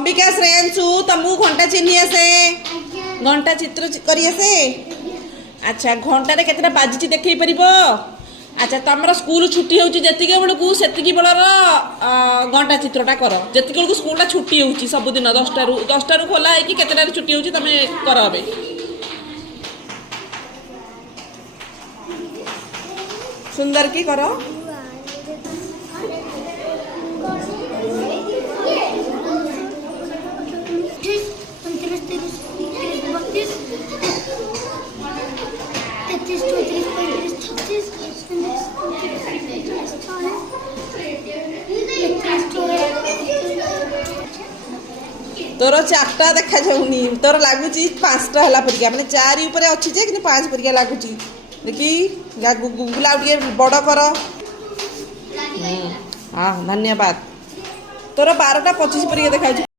अंबिका श्रेयांशु तुमको घंटा चिन्ही आसे घंटा चित्र करी आसे अच्छा घंटारे केतटा बाजिची देखई परिबो अच्छा तुम स्कूल छुट्टी होची जतिके बेलू सेतिकी बेलर घंटा चित्रटा कर जतिके बेलू स्कूलटा छुट्टी होची सब दिन 10 रु खोला है कि केतटा छुट्टी होची तमे कर अबे सुंदर की करो तोर 4टा देखा जाऊनी तोर लगुच 5टा है परिका मैंने 4 ऊपर अच्छी जे कि 5 परिका लगुच देखी गुगुल आउ बड़ कर हाँ धन्यवाद तोर 12टा 25 परिका देखा